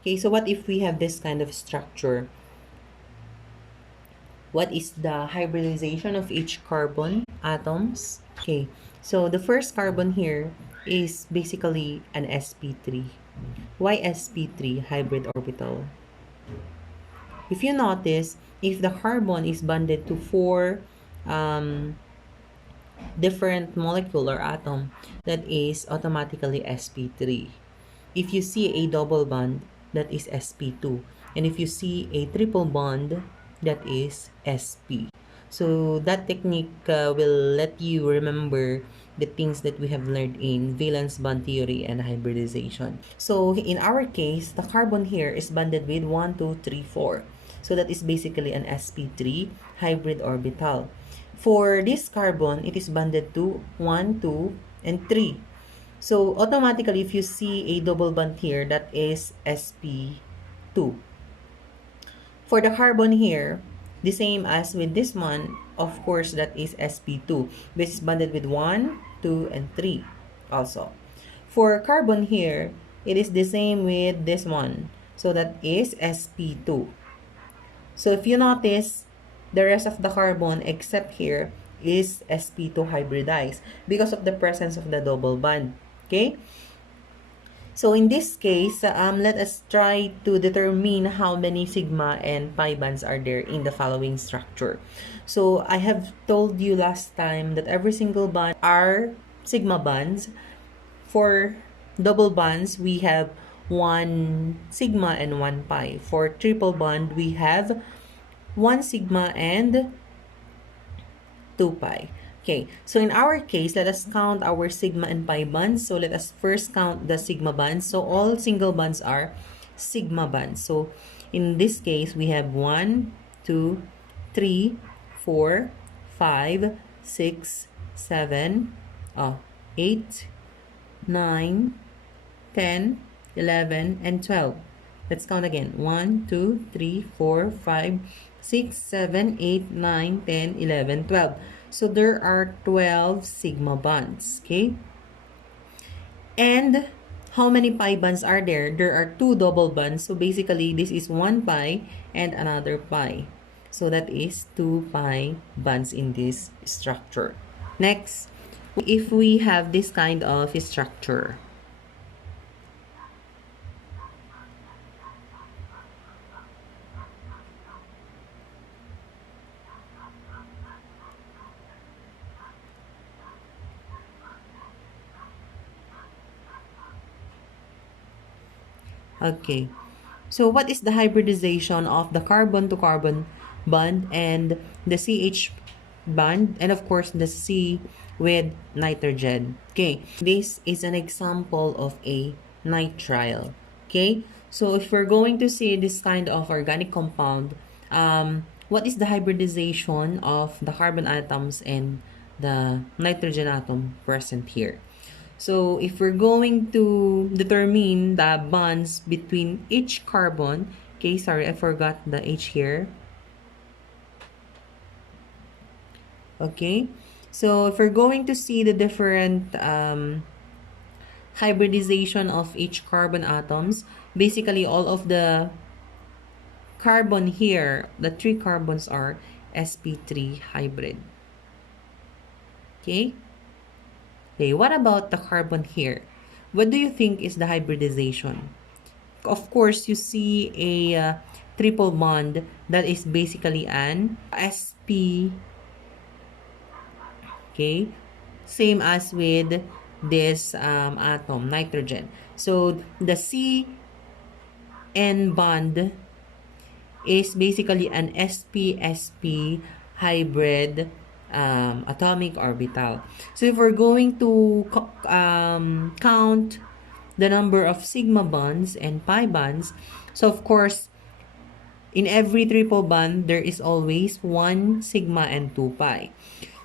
Okay, so what if we have this kind of structure? What is the hybridization of each carbon atoms? Okay, so the first carbon here is basically an sp3. Why sp3 hybrid orbital? If you notice, if the carbon is bonded to four um, different molecule or atom, that is automatically sp3. If you see a double bond, that is sp2. And if you see a triple bond, that is sp. So that technique will let you remember the things that we have learned in valence bond theory and hybridization. So in our case, the carbon here is bonded with 1, 2, 3, 4. So that is basically an sp3 hybrid orbital. For this carbon, it is bonded to 1, 2, and 3. So automatically, if you see a double bond here, that is sp2. For the carbon here, the same as with this one, of course, that is sp2. This is bonded with 1, 2, and 3 also. For carbon here, it is the same with this one. So that is sp2. So if you notice, the rest of the carbon except here is sp2 hybridized because of the presence of the double bond. Okay? So in this case, let us try to determine how many sigma and pi bands are there in the following structure. So I have told you last time that every single band are sigma bonds. For double bonds, we have one sigma and one pi. For triple bond, we have one sigma and 2 pi. Okay, so in our case, let us count our sigma and pi bonds. So let us first count the sigma bonds. So all single bonds are sigma bonds. So in this case, we have 1, 2, 3, 4, 5, 6, 7, 8, 9, 10, 11, and 12. Let's count again. 1, 2, 3, 4, 5, 6, 7, 8, 9, 10, 11, 12. So there are 12 sigma bonds. Okay? And how many pi bonds are there? There are 2 double bonds. So basically, this is 1 pi and another pi. So that is 2 pi bonds in this structure. Next, if we have this kind of structure, okay. So what is the hybridization of the carbon to carbon bond and the CH bond and of course the C with nitrogen? Okay. This is an example of a nitrile. Okay. So if we're going to see this kind of organic compound, what is the hybridization of the carbon atoms and the nitrogen atom present here? So if we're going to determine the bonds between each carbon, okay, sorry, I forgot the H here. Okay, so if we're going to see the different hybridization of each carbon atoms, basically all of the carbon here, the 3 carbons are sp3 hybrid. Okay. Okay, what about the carbon here? What do you think is the hybridization? Of course, you see a triple bond that is basically an sp, okay, same as with this atom, nitrogen. So the CN bond is basically an sp-sp hybrid atomic orbital. So if we're going to count the number of sigma bonds and pi bonds, so of course, in every triple bond, there is always 1 sigma and 2 pi.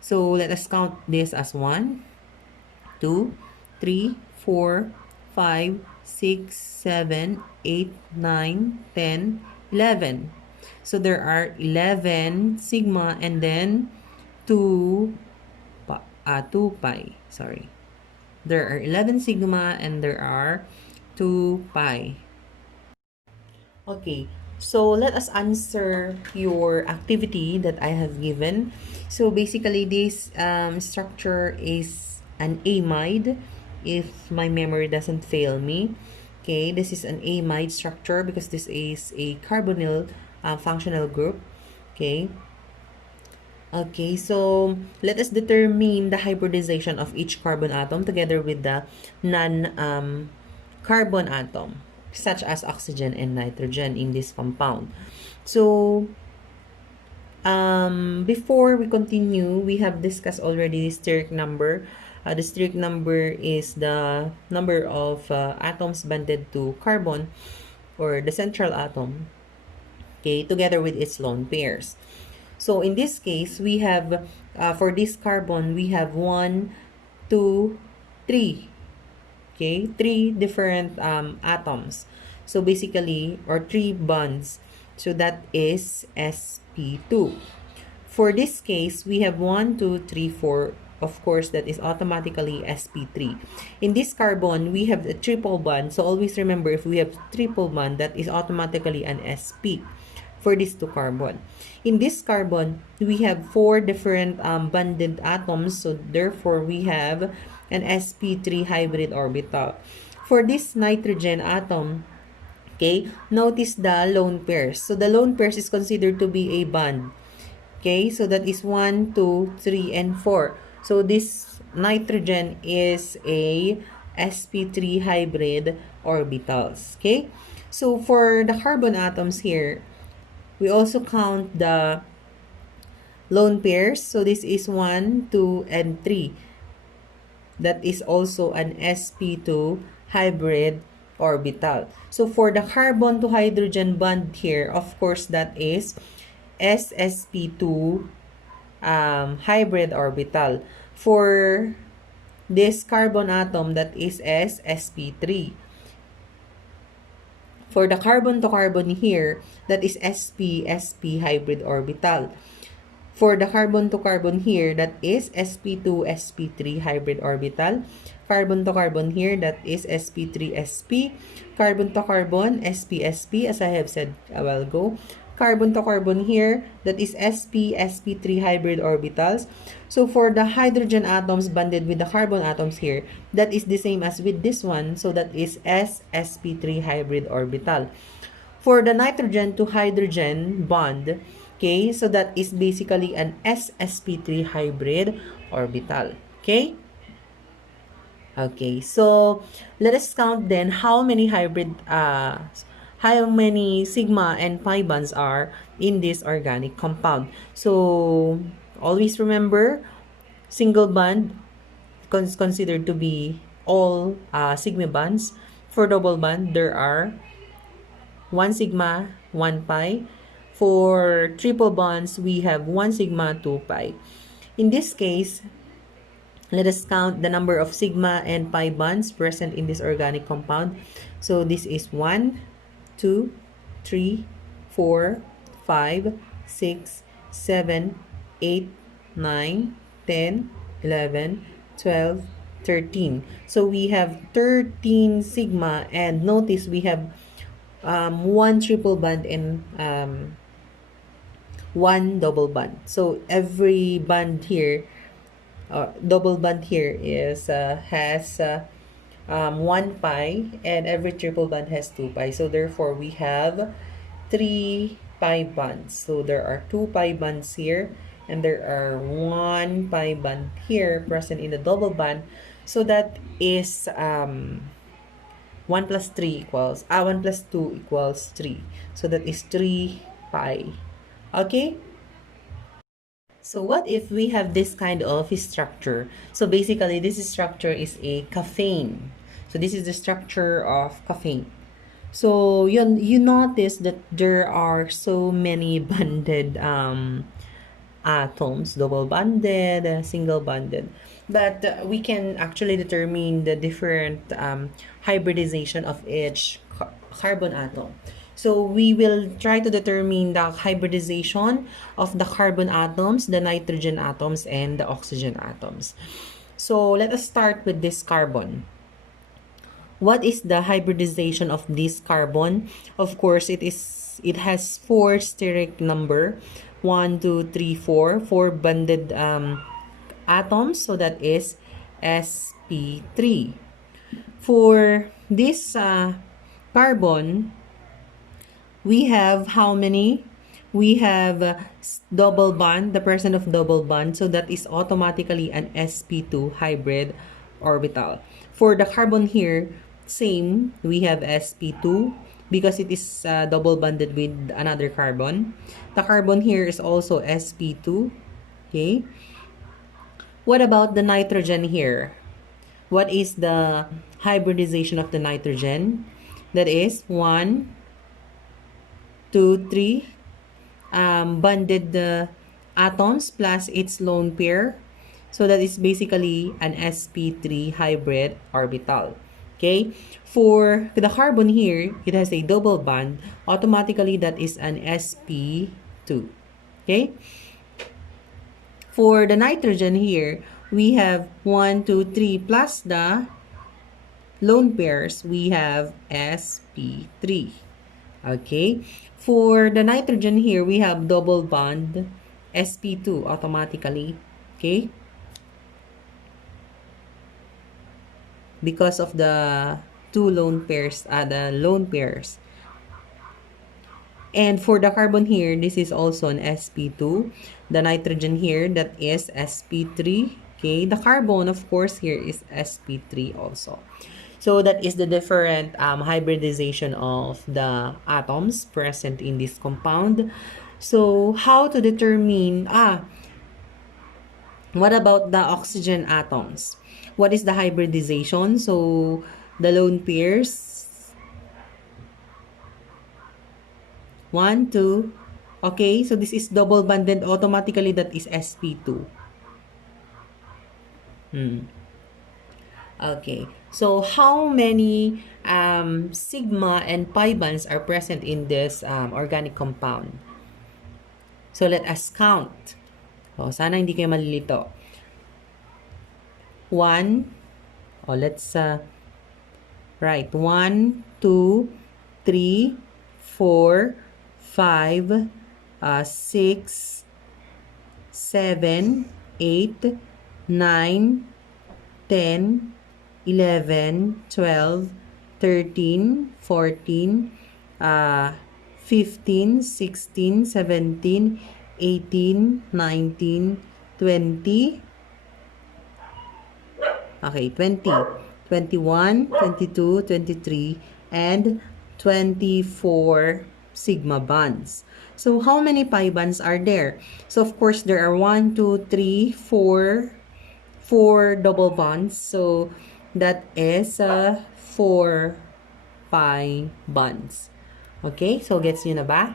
So let us count this as 1, 2, 3, 4, 5, 6, 7, 8, 9, 10, 11. So there are 11 sigma and then 2 pi. Sorry. There are 11 sigma and there are 2 pi. Okay, so let us answer your activity that I have given. So basically, this structure is an amide, if my memory doesn't fail me. Okay, this is an amide structure because this is a carbonyl functional group. Okay. Okay, so let us determine the hybridization of each carbon atom together with the non-carbon atom, such as oxygen and nitrogen in this compound. So, before we continue, we have discussed already the steric number. The steric number is the number of atoms bonded to carbon or the central atom, okay, together with its lone pairs. So in this case, we have, for this carbon, we have 1, 2, 3. Okay, 3 different atoms. So basically, or 3 bonds. So that is sp2. For this case, we have 1, 2, 3, 4. Of course, that is automatically sp3. In this carbon, we have a triple bond. So always remember, if we have triple bond, that is automatically an sp for these two carbon. In this carbon, we have 4 different bonded atoms. So therefore, we have an sp3 hybrid orbital. For this nitrogen atom, okay, notice the lone pairs. So the lone pairs is considered to be a bond. Okay, so that is 1, 2, 3, and 4. So this nitrogen is a sp3 hybrid orbitals. Okay, so for the carbon atoms here, we also count the lone pairs. So this is 1, 2, and 3. That is also an sp2 hybrid orbital. So for the carbon to hydrogen bond here, of course, that is ssp2 hybrid orbital. For this carbon atom, that is ssp3. For the carbon to carbon here, that is sp hybrid orbital. For the carbon to carbon here, that is sp2 sp3 hybrid orbital. Carbon to carbon here, that is sp3 sp. Carbon to carbon, sp sp, as I have said a while ago. Carbon to carbon here, that is sp3 hybrid orbitals. So for the hydrogen atoms bonded with the carbon atoms here, that is the same as with this one. So that is sp3 hybrid orbital. For the nitrogen to hydrogen bond, okay, so that is basically an ssp3 hybrid orbital. Okay? Okay, so let us count then how many how many sigma and pi bonds are in this organic compound. So always remember, single bond considered to be all sigma bonds. For double bond, there are 1 sigma, 1 pi. For triple bonds, we have 1 sigma, 2 pi. In this case, let us count the number of sigma and pi bonds present in this organic compound. So this is 1, 2, 3, 4, 5, 6, 7, 8, 9, 10, 11, 12, 13. So we have 13 sigma, and notice we have 1 triple bond and 1 double bond. So every bond here, double bond here is has 1 pi, and every triple bond has 2 pi. So therefore, we have 3 pi bonds. So there are 2 pi bonds here, and there are 1 pi bond here present in the double bond. So that is 1 plus 3 equals 1 plus 2 equals 3. So that is 3 pi. Okay? So what if we have this kind of structure? So basically, this structure is a caffeine. So this is the structure of caffeine. So you notice that there are so many bonded atoms, double bonded, single bonded. But we can actually determine the different hybridization of each carbon atom. So we will try to determine the hybridization of the carbon atoms, the nitrogen atoms, and the oxygen atoms. So let us start with this carbon. What is the hybridization of this carbon? Of course, it has four steric number, 1, 2, 3, 4, four bonded atoms, so that is sp3. For this carbon, we have how many? We have double bond, the presence of double bond, so that is automatically an sp2 hybrid orbital. For the carbon here, same, we have sp2 because it is double bonded with another carbon. The carbon here is also sp2. Okay. What about the nitrogen here? What is the hybridization of the nitrogen? That is 1, 2, 3 bonded atoms plus its lone pair. So that is basically an sp3 hybrid orbital. Okay? For the carbon here, it has a double bond. Automatically, that is an sp2. Okay? For the nitrogen here, we have 1, 2, 3 plus the lone pairs, we have sp3. Okay? For the nitrogen here, we have double bond sp2 automatically. Okay? Because of the two lone pairs, the lone pairs. And for the carbon here, this is also an sp2. The nitrogen here, that is sp3. Okay, the carbon, of course, here is sp3 also. So that is the different hybridization of the atoms present in this compound. So how to determine, what about the oxygen atoms? What is the hybridization? So the lone pairs, 1, 2. Okay, so this is double bonded. Automatically, that is sp2. Okay, so how many sigma and pi bonds are present in this organic compound? So let us count. Oh, sana hindi kayo malilito. 1. Oh, let's write 1, 2, 3, 4, 5, 6, 7, 8, 9, 10, 11, 12, 13, 14, 15, 16, 17, 18, 19, 20. Okay, 20, 21, 22, 23, and 24 sigma bonds. So, how many pi bonds are there? So, of course, there are 1, 2, 3, 4 double bonds. So, that is 4 pi bonds. Okay, so gets nyo na ba?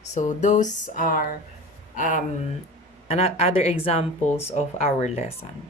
So, those are other examples of our lesson.